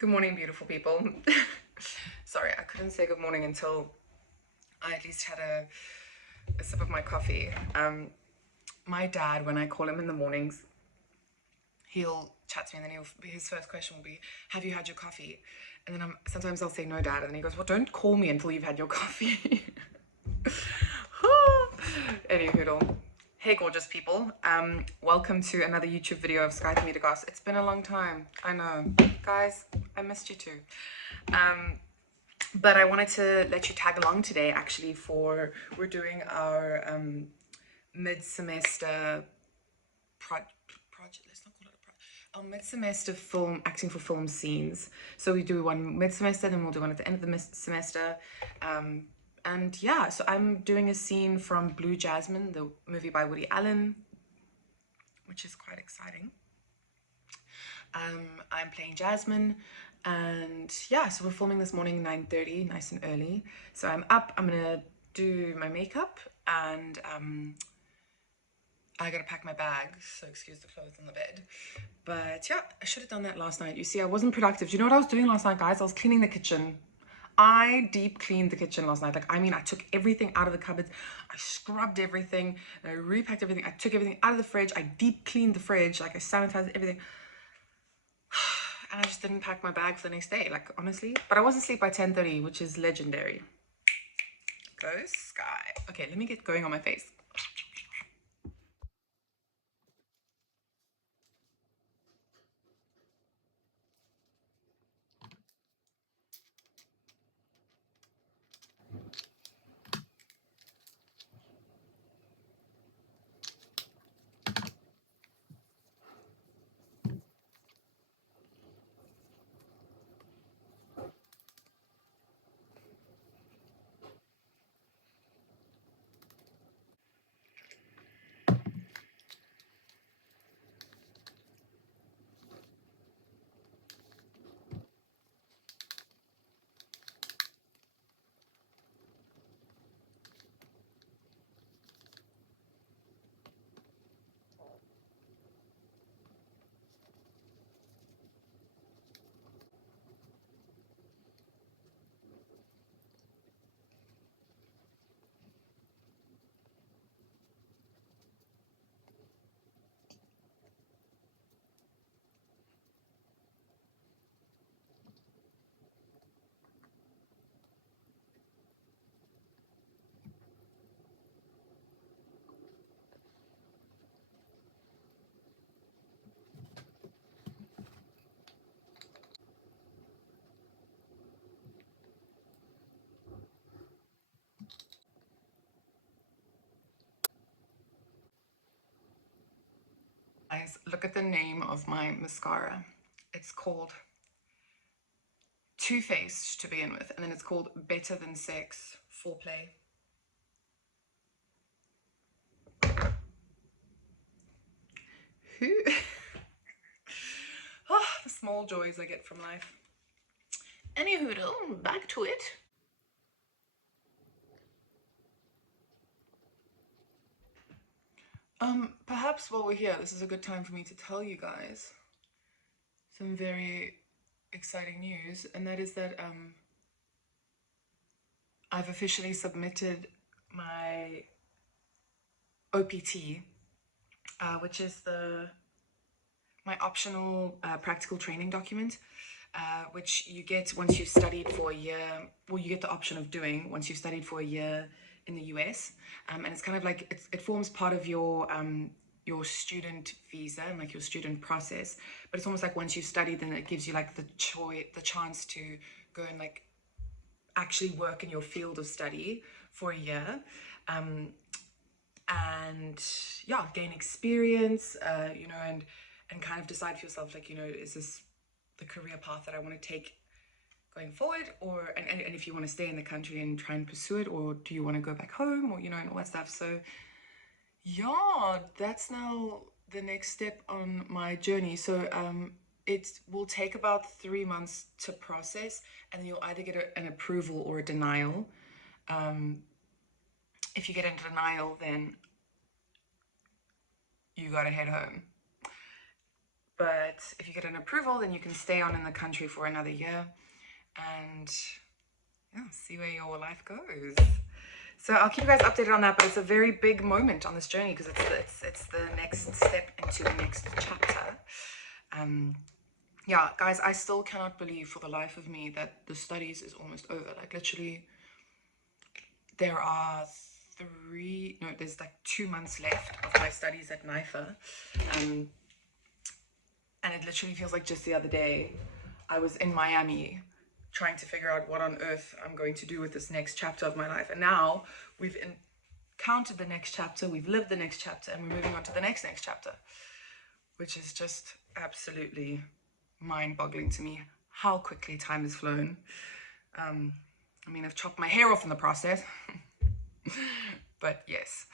Good morning, beautiful people. Sorry, I couldn't say good morning until I at least had a sip of my coffee. My dad, when I call him in the mornings, he'll chat to me and then his first question will be, "Have you had your coffee?" And then sometimes I'll say, "No, Dad," and then he goes, "Well, don't call me until you've had your coffee." Any hoodle. Hey, gorgeous people. Welcome to another YouTube video of Skye to Goss. It's been a long time. I know. Guys, I missed you too. But I wanted to let you tag along today actually we're doing our mid-semester project, let's not call it a project, our mid-semester film acting for film scenes. So we do one mid-semester, then we'll do one at the end of the semester. And yeah, so I'm doing a scene from Blue Jasmine, the movie by Woody Allen, which is quite exciting. I'm playing Jasmine, and yeah, so we're filming this morning 9:30, nice and early. So I'm up, I'm gonna do my makeup, and I gotta pack my bag, so excuse the clothes on the bed. But yeah, I should have done that last night. You see, I wasn't productive. Do you know what I was doing last night, guys? I was cleaning the kitchen. I deep cleaned the kitchen last night. Like, I mean, I took everything out of the cupboards. I scrubbed everything. I repacked everything. I took everything out of the fridge. I deep cleaned the fridge. Like, I sanitized everything. And I just didn't pack my bag for the next day. Like, honestly. But I was asleep by 10:30, which is legendary. Go Skye. Okay, let me get going on my face. Guys, look at the name of my mascara. It's called Two Faced to begin with, and then it's called Better Than Sex Foreplay. Who? Oh, the small joys I get from life. Anywho, back to it. Perhaps while we're here, this is a good time for me to tell you guys some very exciting news, and that is that I've officially submitted my OPT, which is my optional practical training document, which you get once you've studied for a year. Well, you get the option of doing once you've studied for a year in the US, and it's kind of like it forms part of your student visa and like your student process. But it's almost like once you've studied, then it gives you like the chance to go and like actually work in your field of study for a year. And yeah, gain experience, and kind of decide for yourself, like, is this the career path that I want to take going forward, or and if you want to stay in the country and try and pursue it, or do you want to go back home, or and all that stuff. So yeah, that's now the next step on my journey. So it will take about 3 months to process, and then you'll either get an approval or a denial. If you get a denial, then you gotta head home. But if you get an approval, then you can stay on in the country for another year and yeah, see where your life goes. So I'll keep you guys updated on that, but it's a very big moment on this journey because it's the next step into the next chapter. Yeah, guys, I still cannot believe for the life of me that the studies is almost over. Like literally, there are there's like 2 months left of my studies at NIFA. And it literally feels like just the other day I was in Miami trying to figure out what on earth I'm going to do with this next chapter of my life. And now we've encountered the next chapter, we've lived the next chapter, and we're moving on to the next chapter, which is just absolutely mind-boggling to me how quickly time has flown. I mean, I've chopped my hair off in the process, but yes.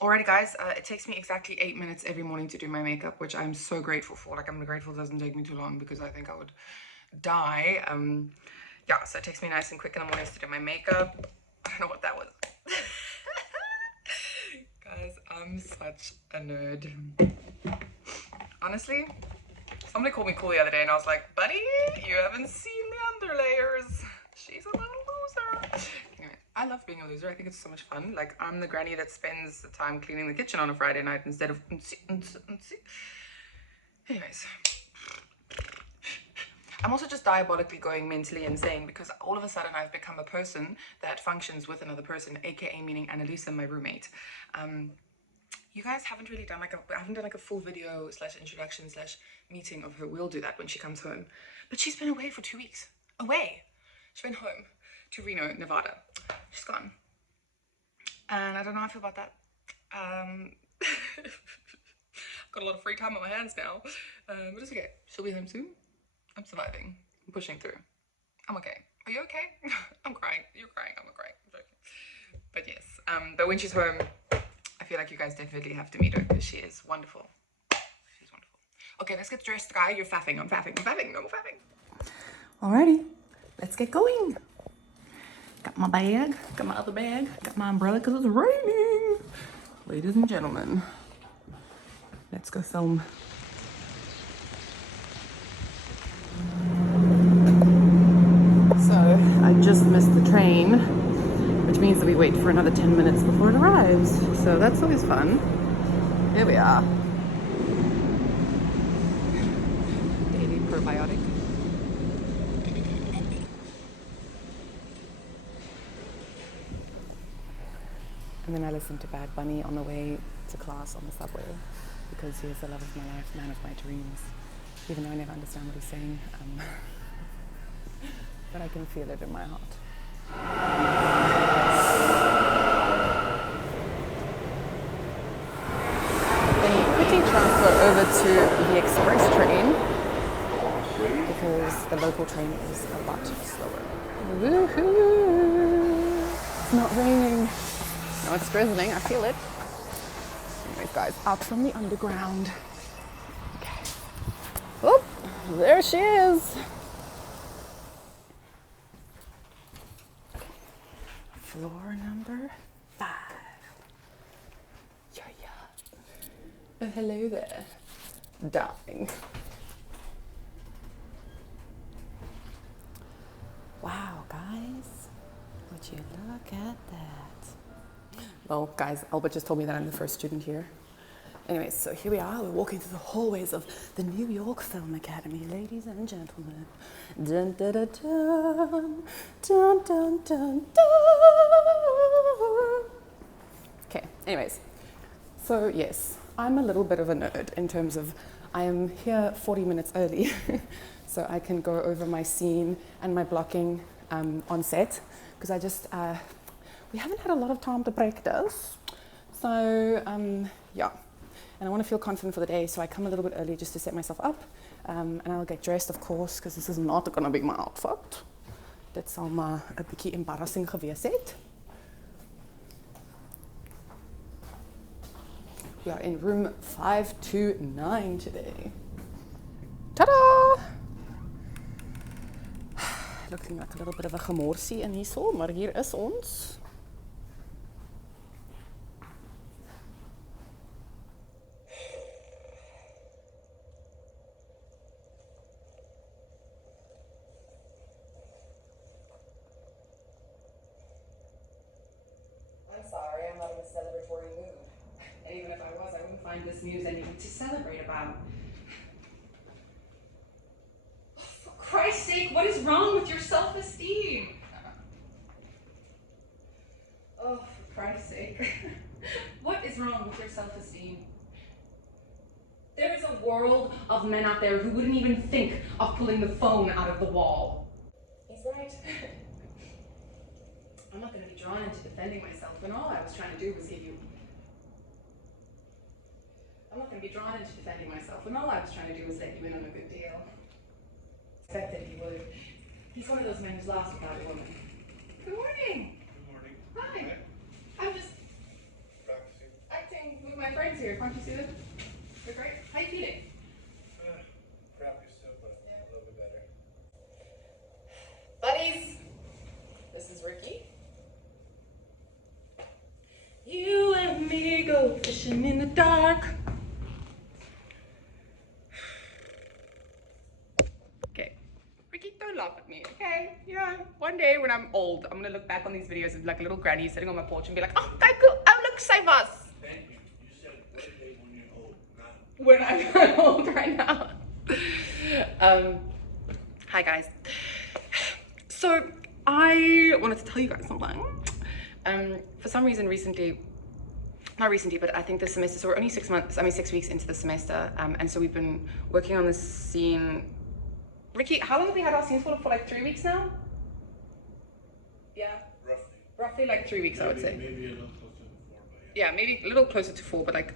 Alrighty guys, it takes me exactly 8 minutes every morning to do my makeup, which I'm so grateful for. Like, I'm grateful it doesn't take me too long because I think I would die. Yeah, so it takes me nice and quick in the mornings to do my makeup. I don't know what that was. Guys, I'm such a nerd. Honestly, somebody called me cool the other day and I was like, buddy, you haven't seen the underlayers. She's a little loser. Anyway, I love being a loser. I think it's so much fun. Like, I'm the granny that spends the time cleaning the kitchen on a Friday night instead of... Anyways. I'm also just diabolically going mentally insane because all of a sudden I've become a person that functions with another person, aka meaning Annalisa, my roommate. You guys haven't really done I haven't done like a full video / introduction / meeting of her. We'll do that when she comes home. But she's been away for 2 weeks. Away. She went home to Reno, Nevada. She's gone. And I don't know how I feel about that. I've got a lot of free time on my hands now. But it's okay. She'll be home soon. I'm surviving. I'm pushing through. I'm okay. Are you okay? I'm crying. You're crying. I'm crying. I'm joking. But yes. But when she's home, I feel like you guys definitely have to meet her because she is wonderful. She's wonderful. Okay, let's get dressed, Skye. You're faffing. I'm faffing. I'm faffing. No more faffing. Alrighty. Let's get going. Got my bag. Got my other bag. Got my umbrella because it's raining. Ladies and gentlemen, let's go film. So I just missed the train, which means that we wait for another 10 minutes before it arrives. So that's always fun. Here we are. Daily probiotic. And then I listened to Bad Bunny on the way to class on the subway because he is the love of my life, man of my dreams. Even though I never understand what he's saying. But I can feel it in my heart. Then you quickly transfer over to the express train because the local train is a lot slower. Woohoo! It's not raining. No, it's drizzling. I feel it. Anyways, guys, out from the underground. Okay. Oh, there she is. Floor number 5. Yeah. Oh, hello there, darling. Wow, guys. Would you look at that? Well, guys, Albert just told me that I'm the first student here. Anyways, so here we are. We're walking through the hallways of the New York Film Academy, ladies and gentlemen. Dun, dun, dun, dun, dun, dun, dun, dun. Okay, anyways. So, yes, I'm a little bit of a nerd in terms of I am here 40 minutes early so I can go over my scene and my blocking on set because I just, we haven't had a lot of time to practice. So, yeah. And I want to feel confident for the day, so I come a little bit early just to set myself up. And I'll get dressed, of course, because this is not going to be my outfit. Dit sal maar 'n bietjie embarrassing gewees het. We are in room 529 today. Ta-da! Looking like a little bit of a gemorsie in hierso, maar hier is ons. celebratory mood. And even if I was, I wouldn't find this news anything to celebrate about. Oh, for Christ's sake, what is wrong with your self-esteem? Oh, for Christ's sake. What is wrong with your self-esteem? There is a world of men out there who wouldn't even think of pulling the phone out of the wall. He's right. I'm not going to be drawn into defending myself when all I was trying to do was give you... I'm not going to be drawn into defending myself when all I was trying to do was let you in on a good deal. I expected he would. He's one of those men who's lost without a woman. Good morning. Good morning. Hi. I'm just Practicing. acting with my friends here. Can't you see them? They're great. How you feeling? Crappy still, but a little bit better. Buddies, this is Ricky. You and me go fishing in the dark. Okay, Ricky, don't laugh at me, okay? Yeah, one day when I'm old, I'm gonna look back on these videos of like a little granny sitting on my porch and be like, oh, oh look, save us. Thank you. You said one day when you're old, not When I'm old right now. Hi guys. So I wanted to tell you guys something. For some reason recently, not recently, but I think this semester, so we're only 6 weeks into the semester, and so we've been working on this scene. Ricky, how long have we had our scenes for? For like 3 weeks now? Yeah. Roughly like 3 weeks, I would say. Maybe a little closer to 4, but Yeah, maybe a little closer to 4, but like,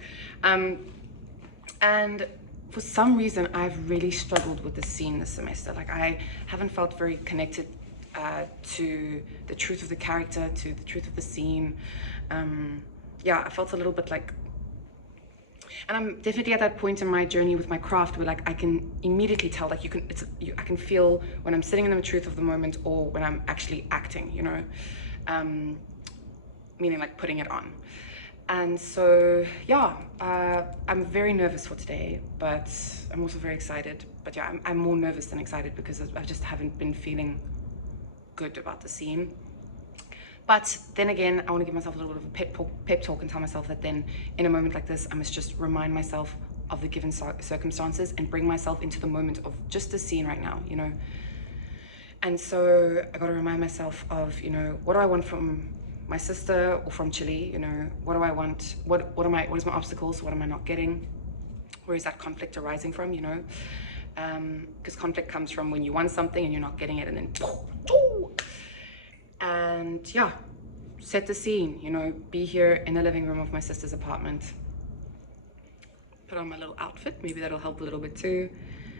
and for some reason, I've really struggled with the scene this semester. Like, I haven't felt very connected to the truth of the character, to the truth of the scene. Yeah, I felt a little bit like, and I'm definitely at that point in my journey with my craft where like I can immediately tell, like I can feel when I'm sitting in the truth of the moment or when I'm actually acting, you know, meaning like putting it on. And so, yeah, I'm very nervous for today, but I'm also very excited. But yeah, I'm more nervous than excited because I just haven't been feeling good about the scene. But then again, I want to give myself a little bit of a pep talk and tell myself that then in a moment like this, I must just remind myself of the given circumstances and bring myself into the moment of just the scene right now, you know. And so I got to remind myself of, you know, what do I want from my sister or from Chile, you know, what do I want, what is my obstacles, what am I not getting, where is that conflict arising from, you know, because conflict comes from when you want something and you're not getting it, and then and yeah, set the scene, you know, be here in the living room of my sister's apartment, put on my little outfit, maybe that'll help a little bit too,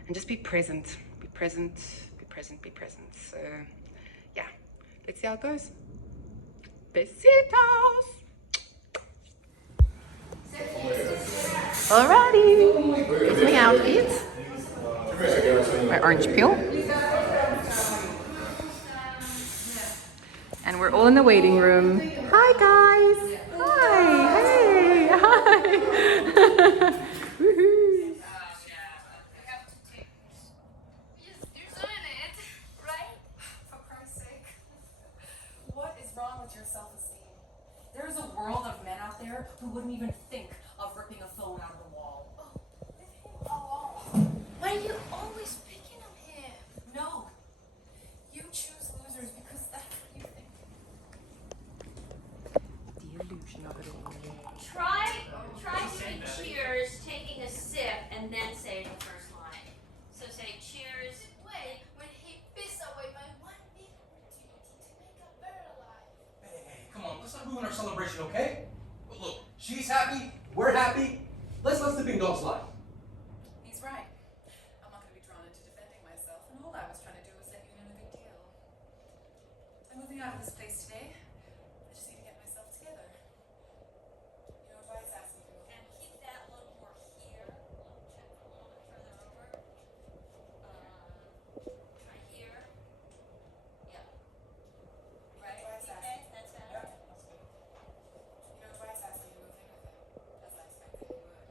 and just be present, be present, be present, be present. So yeah, let's see how it goes. Besitos. Alrighty, here's my outfit. My orange peel. And we're all in the waiting room. Hi guys. Hi. Hey. Hi. Woohoo. What is wrong with your self-esteem? There's a world of men out there who wouldn't even think of ripping a phone out of the wall. Why are you always picking on him? No. You choose losers because that's what you think. The illusion of it all. Try doing cheers, taking a sip, and then saying the first line. So say cheers. Way when he pissed away my one big opportunity to make a better life. Hey, come on, let's not ruin our celebration, okay? Look, she's happy, we're happy. Let's let Sleeping Dogs lie. He's right. I'm not going to be drawn into defending myself, and all I was trying to do was let you in on a good deal. I'm moving out of this place today. I just need to get myself together. You know, advice asking me to And keep that a little more here. Check a little bit further over. Try here. Yeah. Right? Okay, that's better. You know, Bryce asked me to move in with him, as I expected he would.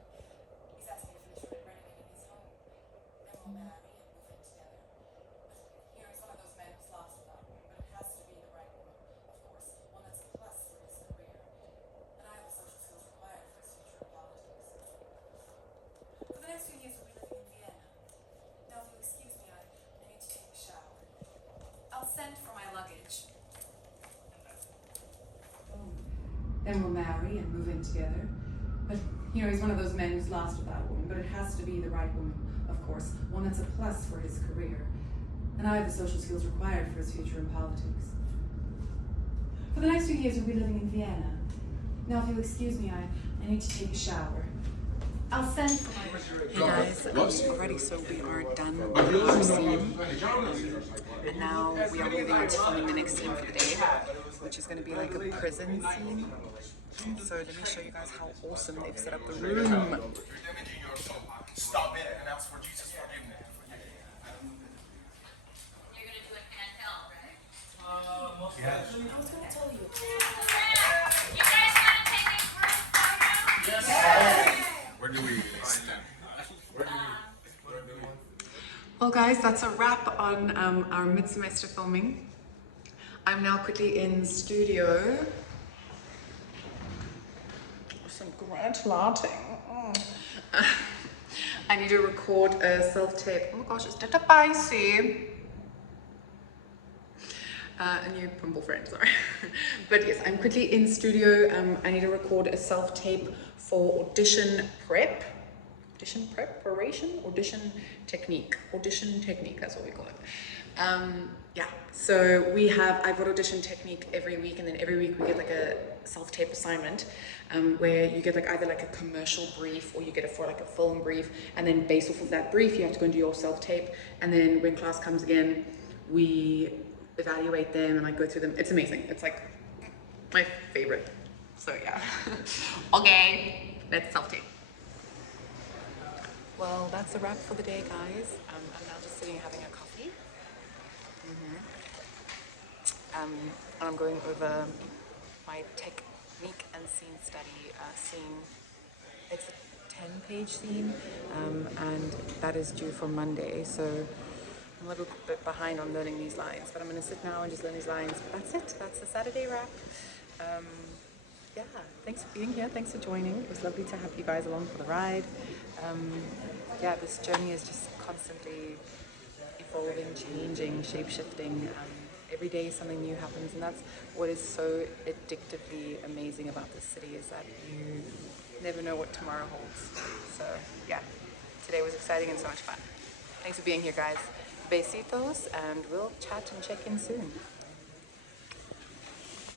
He's asked me to finish renovating his home. Then we'll marry and move in together. You know, he's one of those men who's lost without one, but it has to be the right woman, of course. then we'll marry and move in together. But, you know, he's one of those men who's lost without a woman, but it has to be the right woman, of course, one that's a plus for his career. And I have the social skills required for his future in politics. For the next few years, we'll be living in Vienna. Now, if you'll excuse me, I need to take a shower. I'll send for my... Hey guys, alrighty, so we are done with our scene, and now we are moving on to filming the next scene for the day, which is going to be like a prison scene. So let me show you guys how awesome they've set up the room. Stop it and ask for Jesus' forgiveness. You're gonna do it handheld, right? Yeah. I was gonna tell you. You guys wanna take a group photo? Where do we stand? Well guys, that's a wrap on our mid-semester filming. I'm now quickly in studio. Some great lighting. I need to record a self-tape. Oh my gosh, it's just spicy. A new Pimple friend, sorry. But yes, I'm quickly in studio. I need to record a self-tape for audition prep. Audition preparation? Audition technique, that's what we call it. Yeah, so I've got audition technique every week, and then every week we get like a self-tape assignment where you get like either like a commercial brief or you get it for like a film brief, and then based off of that brief you have to go and do your self-tape, and then when class comes again we evaluate them and like go through them. It's amazing. It's like my favorite. So yeah. Okay, let's self-tape. Well, that's a wrap for the day, guys. I'm now just sitting having a coffee. And I'm going over my technique and scene study scene. It's a 10-page scene, and that is due for Monday. So I'm a little bit behind on learning these lines, but I'm going to sit now and just learn these lines. But that's it. That's the Saturday wrap. Yeah, thanks for being here. Thanks for joining. It was lovely to have you guys along for the ride. Yeah, this journey is just constantly evolving, changing, shape-shifting. Every day something new happens, and that's what is so addictively amazing about this city, is that you never know what tomorrow holds. So yeah, today was exciting and so much fun. Thanks for being here, guys. Besitos, and we'll chat and check in soon.